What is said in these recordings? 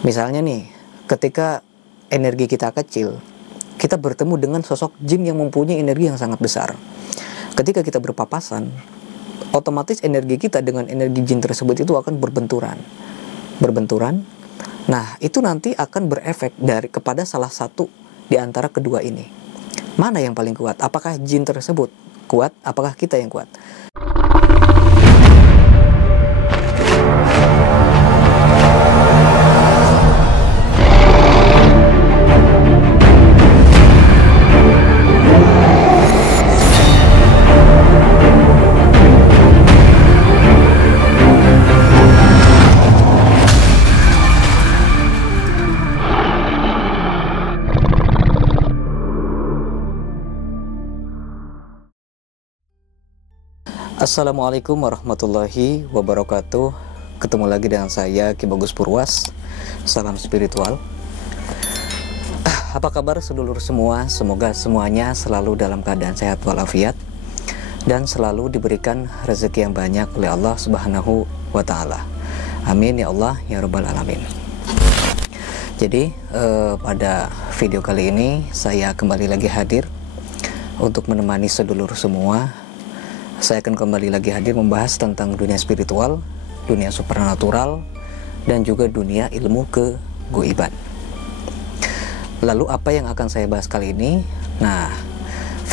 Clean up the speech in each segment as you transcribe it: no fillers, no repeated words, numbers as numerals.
Misalnya nih, ketika energi kita kecil, kita bertemu dengan sosok jin yang mempunyai energi yang sangat besar. Ketika kita berpapasan, otomatis energi kita dengan energi jin tersebut itu akan berbenturan. Nah, itu nanti akan berefek kepada salah satu di antara kedua ini. Mana yang paling kuat? Apakah jin tersebut kuat? Apakah kita yang kuat? Assalamualaikum warahmatullahi wabarakatuh. Ketemu lagi dengan saya Ki Bagus Purwas. Salam spiritual. Apa kabar sedulur semua? Semoga semuanya selalu dalam keadaan sehat walafiat dan selalu diberikan rezeki yang banyak oleh Allah Subhanahu wa taala. Amin ya Allah ya rabbal alamin. Jadi pada video kali ini saya kembali lagi hadir untuk menemani sedulur semua. Saya akan kembali lagi hadir membahas tentang dunia spiritual, dunia supernatural, dan juga dunia ilmu kegoiban. Lalu apa yang akan saya bahas kali ini? Nah,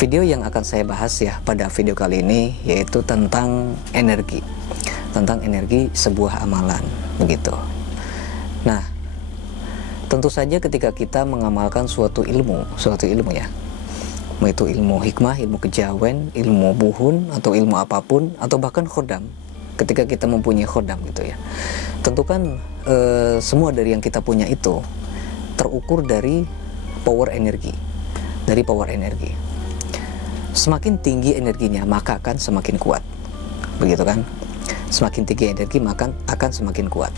video yang akan saya bahas ya pada video kali ini yaitu tentang energi. Tentang energi sebuah amalan, begitu. Nah, tentu saja ketika kita mengamalkan suatu ilmu ya, yaitu ilmu hikmah, ilmu kejawen, ilmu buhun, atau ilmu apapun, atau bahkan khodam. Ketika kita mempunyai khodam gitu ya, tentu kan semua dari yang kita punya itu terukur dari power energi. Semakin tinggi energinya maka akan semakin kuat, begitu kan? Semakin tinggi energi maka akan semakin kuat.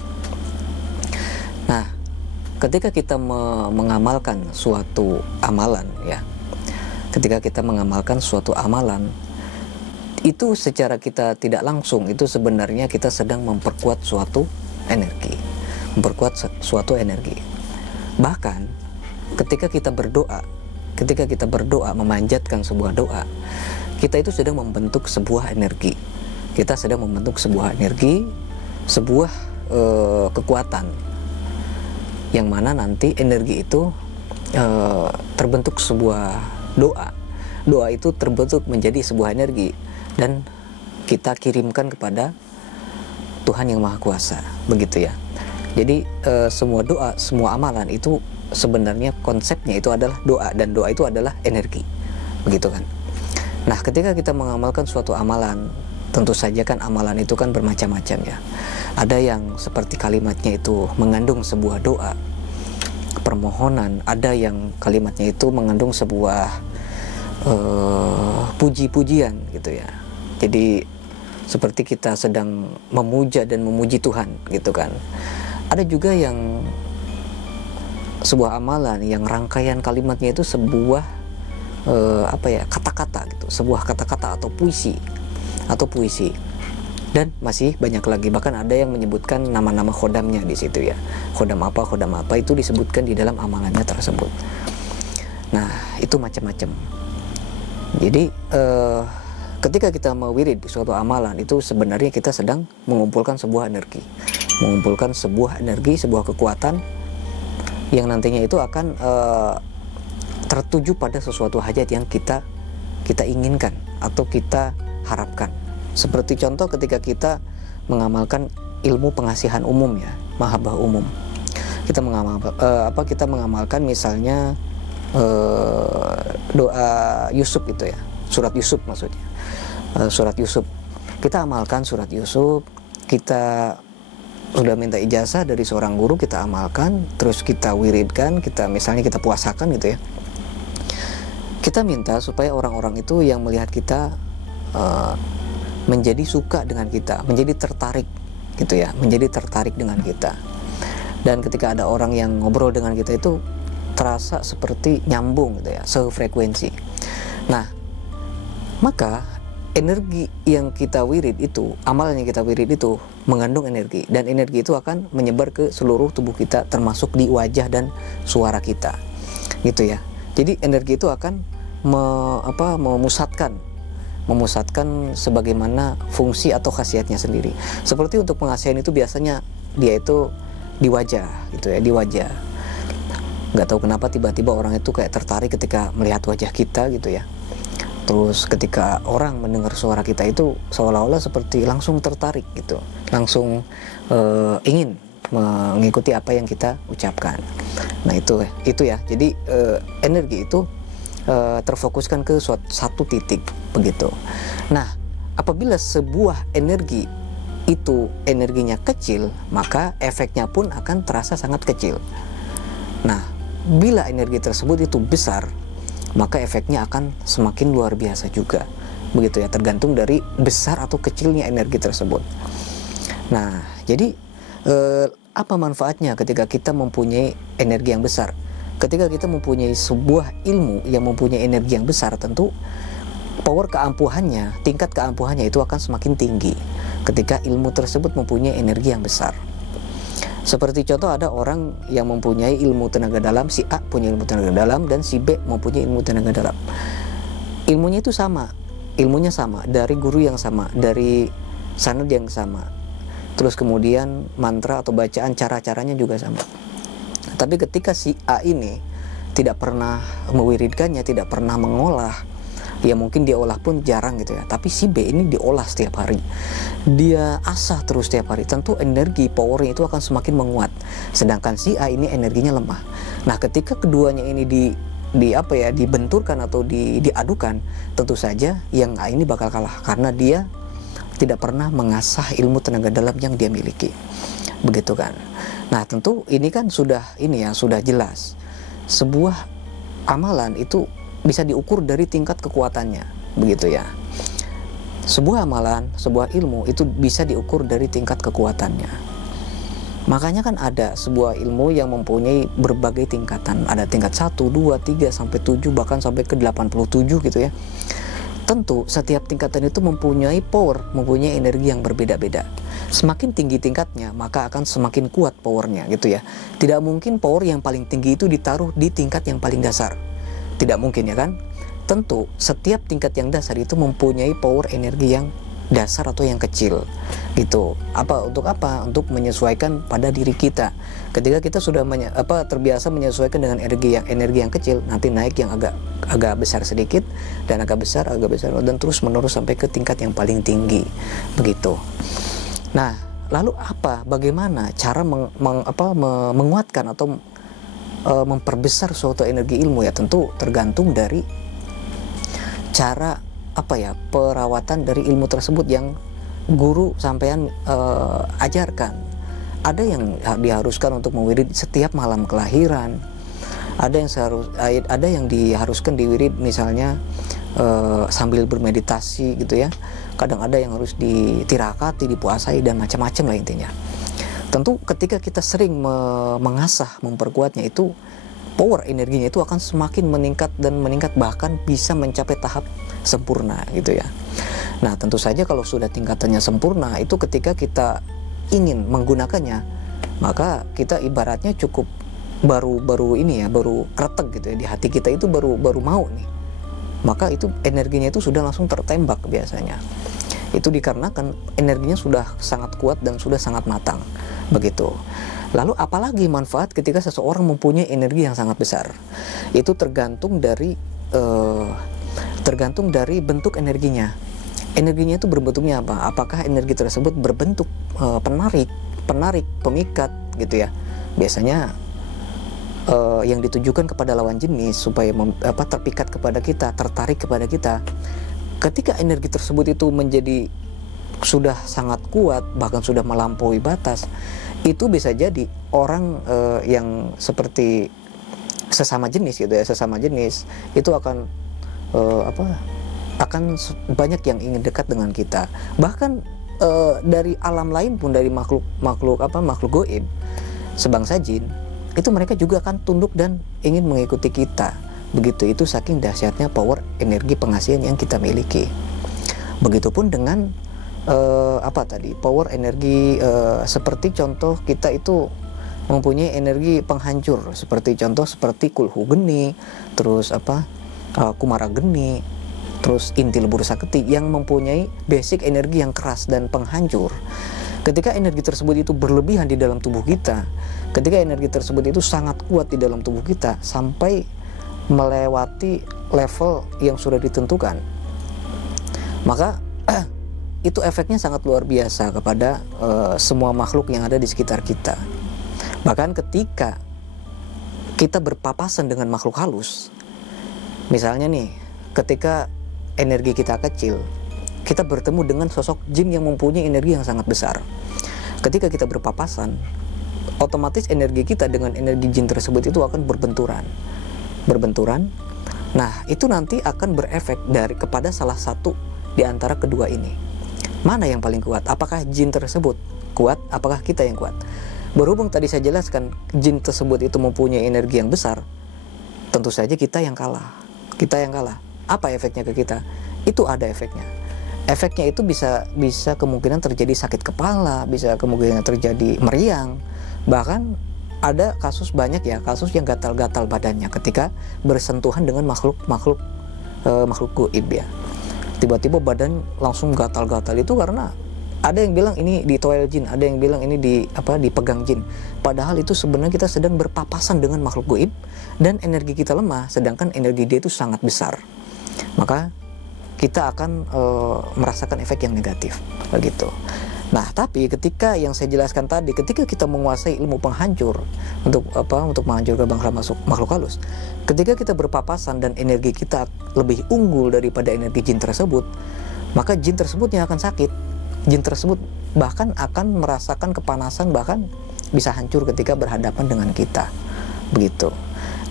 Nah, ketika kita mengamalkan suatu amalan ya, ketika kita mengamalkan suatu amalan, itu secara kita tidak langsung, itu sebenarnya kita sedang memperkuat suatu energi. Bahkan ketika kita berdoa memanjatkan sebuah doa, kita itu sedang membentuk sebuah energi. Kita sedang membentuk sebuah energi, sebuah kekuatan, yang mana nanti energi itu terbentuk sebuah doa itu terbentuk menjadi sebuah energi dan kita kirimkan kepada Tuhan yang Maha Kuasa, begitu ya. Jadi semua doa, semua amalan itu sebenarnya konsepnya itu adalah doa, dan doa itu adalah energi, begitu kan. Nah, ketika kita mengamalkan suatu amalan, tentu saja kan amalan itu kan bermacam-macam ya. Ada yang seperti kalimatnya itu mengandung sebuah doa, permohonan, ada yang kalimatnya itu mengandung sebuah puji-pujian gitu ya. Jadi seperti kita sedang memuja dan memuji Tuhan gitu kan. Ada juga yang sebuah amalan yang rangkaian kalimatnya itu sebuah kata-kata gitu, sebuah kata-kata atau puisi dan masih banyak lagi. Bahkan ada yang menyebutkan nama-nama khodamnya di situ ya. Khodam apa itu disebutkan di dalam amalannya tersebut. Nah, itu macam-macam. Jadi ketika kita mewirid suatu amalan, itu sebenarnya kita sedang mengumpulkan sebuah energi, sebuah kekuatan yang nantinya itu akan tertuju pada sesuatu hajat yang kita inginkan atau kita harapkan. Seperti contoh ketika kita mengamalkan ilmu pengasihan umum ya, mahabbah umum. Kita mengamalkan misalnya doa Yusuf itu ya, surat Yusuf maksudnya. Surat Yusuf. Kita amalkan surat Yusuf, kita sudah minta ijazah dari seorang guru, kita amalkan, terus kita wiridkan, kita puasakan gitu ya. Kita minta supaya orang-orang itu yang melihat kita menjadi suka dengan kita, menjadi tertarik gitu ya, dengan kita. Dan ketika ada orang yang ngobrol dengan kita itu terasa seperti nyambung gitu ya, sefrekuensi. Nah, maka energi yang kita wirid itu, amalan yang kita wirid itu mengandung energi, dan energi itu akan menyebar ke seluruh tubuh kita termasuk di wajah dan suara kita gitu ya. Jadi energi itu akan memusatkan sebagaimana fungsi atau khasiatnya sendiri. Seperti untuk pengasihan itu biasanya dia itu di wajah gitu ya, di wajah. Nggak tahu kenapa tiba-tiba orang itu kayak tertarik ketika melihat wajah kita gitu ya. Terus ketika orang mendengar suara kita itu seolah-olah seperti langsung tertarik gitu, langsung ingin mengikuti apa yang kita ucapkan. Nah itu ya. Jadi energi itu terfokuskan ke satu titik begitu. Nah, apabila sebuah energi itu energinya kecil, maka efeknya pun akan terasa sangat kecil. Nah, bila energi tersebut itu besar, maka efeknya akan semakin luar biasa juga. Begitu ya, tergantung dari besar atau kecilnya energi tersebut. Nah, jadi apa manfaatnya ketika kita mempunyai energi yang besar? Ketika kita mempunyai sebuah ilmu yang mempunyai energi yang besar, tentu power keampuhannya, tingkat keampuhannya itu akan semakin tinggi ketika ilmu tersebut mempunyai energi yang besar. Seperti contoh, ada orang yang mempunyai ilmu tenaga dalam, si A punya ilmu tenaga dalam dan si B mempunyai ilmu tenaga dalam. Ilmunya itu sama, ilmunya sama, dari guru yang sama, dari sanad yang sama. Terus kemudian mantra atau bacaan cara-caranya juga sama. Tapi ketika si A ini tidak pernah mewiridkannya, tidak pernah mengolah, ya mungkin dia olah pun jarang gitu ya, tapi si B ini diolah setiap hari, dia asah terus setiap hari, tentu energi powernya itu akan semakin menguat. Sedangkan si A ini energinya lemah. Nah, ketika keduanya ini dibenturkan atau diadukan, tentu saja yang A ini bakal kalah karena dia tidak pernah mengasah ilmu tenaga dalam yang dia miliki. Begitu kan. Nah, tentu ini kan sudah jelas. Sebuah amalan itu bisa diukur dari tingkat kekuatannya, begitu ya. Sebuah amalan, sebuah ilmu itu bisa diukur dari tingkat kekuatannya. Makanya kan ada sebuah ilmu yang mempunyai berbagai tingkatan. Ada tingkat 1, 2, 3, sampai 7, bahkan sampai ke 87 gitu ya. Tentu setiap tingkatan itu mempunyai power, mempunyai energi yang berbeda-beda. Semakin tinggi tingkatnya, maka akan semakin kuat powernya gitu ya. Tidak mungkin power yang paling tinggi itu ditaruh di tingkat yang paling dasar. Tidak mungkin ya kan? Tentu setiap tingkat yang dasar itu mempunyai power energi yang dasar atau yang kecil gitu. Untuk apa? Untuk menyesuaikan pada diri kita. Ketika kita sudah terbiasa menyesuaikan dengan energi yang kecil, nanti naik yang agak besar sedikit, dan agak besar, dan terus menerus sampai ke tingkat yang paling tinggi begitu. Nah, lalu bagaimana cara menguatkan atau memperbesar suatu energi ilmu? Ya tentu tergantung dari cara perawatan dari ilmu tersebut yang guru sampean ajarkan. Ada yang diharuskan untuk mewirid setiap malam kelahiran, ada yang diharuskan diwirid misalnya sambil bermeditasi gitu ya. Kadang ada yang harus ditirakati, dipuasai, dan macam-macam lah intinya. Tentu ketika kita sering mengasah, memperkuatnya, itu power energinya itu akan semakin meningkat dan meningkat, bahkan bisa mencapai tahap sempurna gitu ya. Nah, tentu saja kalau sudah tingkatannya sempurna, itu ketika kita ingin menggunakannya, maka kita ibaratnya cukup baru kretek gitu ya, di hati kita itu baru mau nih, maka itu energinya itu sudah langsung tertembak biasanya. Itu dikarenakan energinya sudah sangat kuat dan sudah sangat matang begitu. Lalu apalagi manfaat ketika seseorang mempunyai energi yang sangat besar? Itu tergantung dari bentuk energinya. Energinya itu berbentuknya apa? Apakah energi tersebut berbentuk penarik, pemikat gitu ya? Biasanya yang ditujukan kepada lawan jenis supaya terpikat kepada kita, tertarik kepada kita. Ketika energi tersebut itu menjadi sudah sangat kuat, bahkan sudah melampaui batas, itu bisa jadi orang yang seperti sesama jenis gitu ya, sesama jenis itu akan banyak yang ingin dekat dengan kita. Bahkan dari alam lain pun, dari makhluk gaib, sebangsa jin, itu mereka juga akan tunduk dan ingin mengikuti kita. Begitu, itu saking dahsyatnya power energi pengasihan yang kita miliki. Begitupun dengan apa tadi, power energi, seperti contoh kita itu mempunyai energi penghancur, seperti contoh seperti kulhu geni, terus apa, kumara geni, terus inti lebur sakti yang mempunyai basic energi yang keras dan penghancur. Ketika energi tersebut itu berlebihan di dalam tubuh kita, ketika energi tersebut itu sangat kuat di dalam tubuh kita sampai melewati level yang sudah ditentukan, maka itu efeknya sangat luar biasa kepada semua makhluk yang ada di sekitar kita. Bahkan ketika kita berpapasan dengan makhluk halus, misalnya nih, ketika energi kita kecil, kita bertemu dengan sosok jin yang mempunyai energi yang sangat besar. Ketika kita berpapasan, otomatis energi kita dengan energi jin tersebut itu akan berbenturan. Nah, itu nanti akan berefek kepada salah satu di antara kedua ini. Mana yang paling kuat? Apakah jin tersebut kuat? Apakah kita yang kuat? Berhubung tadi saya jelaskan jin tersebut itu mempunyai energi yang besar, tentu saja kita yang kalah. Apa efeknya ke kita? Itu ada efeknya. Efeknya itu bisa kemungkinan terjadi sakit kepala, bisa kemungkinan terjadi meriang. Bahkan ada kasus banyak ya, kasus yang gatal-gatal badannya ketika bersentuhan dengan makhluk gaib ya. Tiba-tiba badan langsung gatal-gatal, itu karena ada yang bilang ini ditoel jin, ada yang bilang ini dipegang jin. Padahal itu sebenarnya kita sedang berpapasan dengan makhluk gaib dan energi kita lemah, sedangkan energi dia itu sangat besar. Maka kita akan merasakan efek yang negatif begitu. Nah, tapi ketika yang saya jelaskan tadi, ketika kita menguasai ilmu penghancur untuk menghancurkan bangsa makhluk halus, ketika kita berpapasan dan energi kita lebih unggul daripada energi jin tersebut, maka jin tersebut yang akan sakit. Jin tersebut bahkan akan merasakan kepanasan, bahkan bisa hancur ketika berhadapan dengan kita begitu.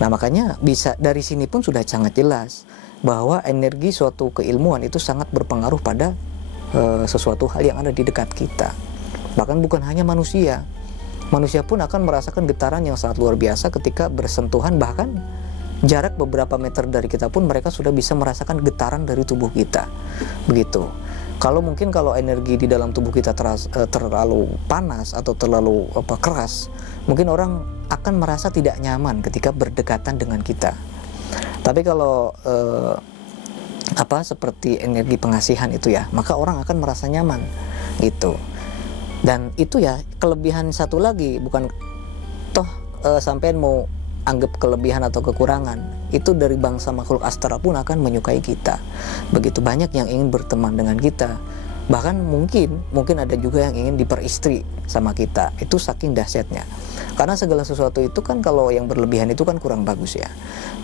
Nah, makanya bisa dari sini pun sudah sangat jelas bahwa energi suatu keilmuan itu sangat berpengaruh pada sesuatu hal yang ada di dekat kita. Bahkan bukan hanya manusia pun akan merasakan getaran yang sangat luar biasa ketika bersentuhan. Bahkan jarak beberapa meter dari kita pun mereka sudah bisa merasakan getaran dari tubuh kita begitu. Kalau energi di dalam tubuh kita terlalu panas atau terlalu keras, mungkin orang akan merasa tidak nyaman ketika berdekatan dengan kita. Tapi kalau seperti energi pengasihan itu ya, maka orang akan merasa nyaman gitu. Dan itu ya kelebihan satu lagi, bukan sampean mau anggap kelebihan atau kekurangan, itu dari bangsa makhluk astral pun akan menyukai kita. Begitu banyak yang ingin berteman dengan kita. Bahkan mungkin ada juga yang ingin diperistri sama kita. Itu saking dahsyatnya. Karena segala sesuatu itu kan kalau yang berlebihan itu kan kurang bagus ya.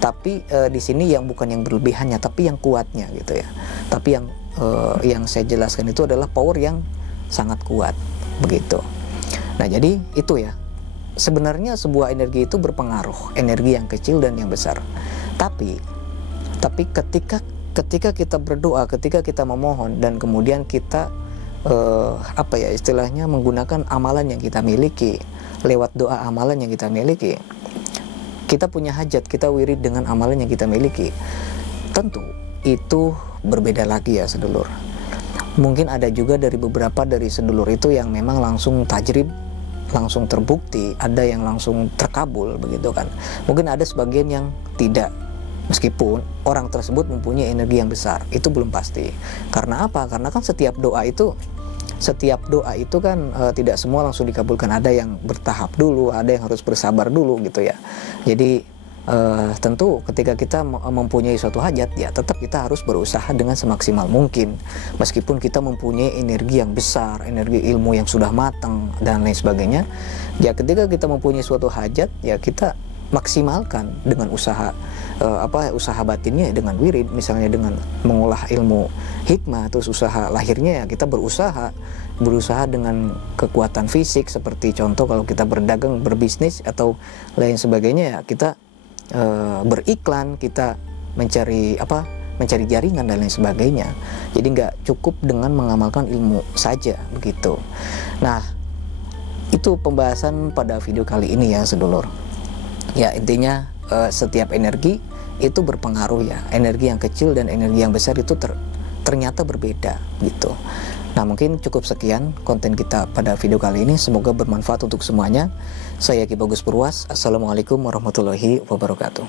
Tapi di sini yang bukan yang berlebihannya, tapi yang kuatnya gitu ya. Tapi yang saya jelaskan itu adalah power yang sangat kuat begitu. Nah, jadi itu ya. Sebenarnya sebuah energi itu berpengaruh, energi yang kecil dan yang besar. Tapi ketika kita berdoa, ketika kita memohon dan kemudian kita istilahnya menggunakan amalan yang kita miliki, lewat doa amalan yang kita miliki, kita punya hajat, kita wirid dengan amalan yang kita miliki, tentu itu berbeda lagi ya sedulur. Mungkin ada juga beberapa dari sedulur itu yang memang langsung tajrib, langsung terbukti, ada yang langsung terkabul begitu kan. Mungkin ada sebagian yang tidak, meskipun orang tersebut mempunyai energi yang besar, itu belum pasti. Karena apa? Karena kan setiap doa itu kan tidak semua langsung dikabulkan. Ada yang bertahap dulu, ada yang harus bersabar dulu gitu ya. Jadi tentu ketika kita mempunyai suatu hajat, ya tetap kita harus berusaha dengan semaksimal mungkin. Meskipun kita mempunyai energi yang besar, energi ilmu yang sudah matang dan lain sebagainya, ya ketika kita mempunyai suatu hajat, ya kita maksimalkan dengan usaha batinnya, dengan wirid, misalnya dengan mengolah ilmu hikmah. Terus usaha lahirnya ya kita berusaha dengan kekuatan fisik, seperti contoh kalau kita berdagang, berbisnis atau lain sebagainya, ya kita beriklan, kita mencari jaringan dan lain sebagainya. Jadi nggak cukup dengan mengamalkan ilmu saja begitu. Nah, itu pembahasan pada video kali ini ya sedulur. Ya intinya setiap energi itu berpengaruh ya. Energi yang kecil dan energi yang besar itu ternyata berbeda gitu. Nah, mungkin cukup sekian konten kita pada video kali ini. Semoga bermanfaat untuk semuanya. Saya Ki Bagus Purwas. Assalamualaikum warahmatullahi wabarakatuh.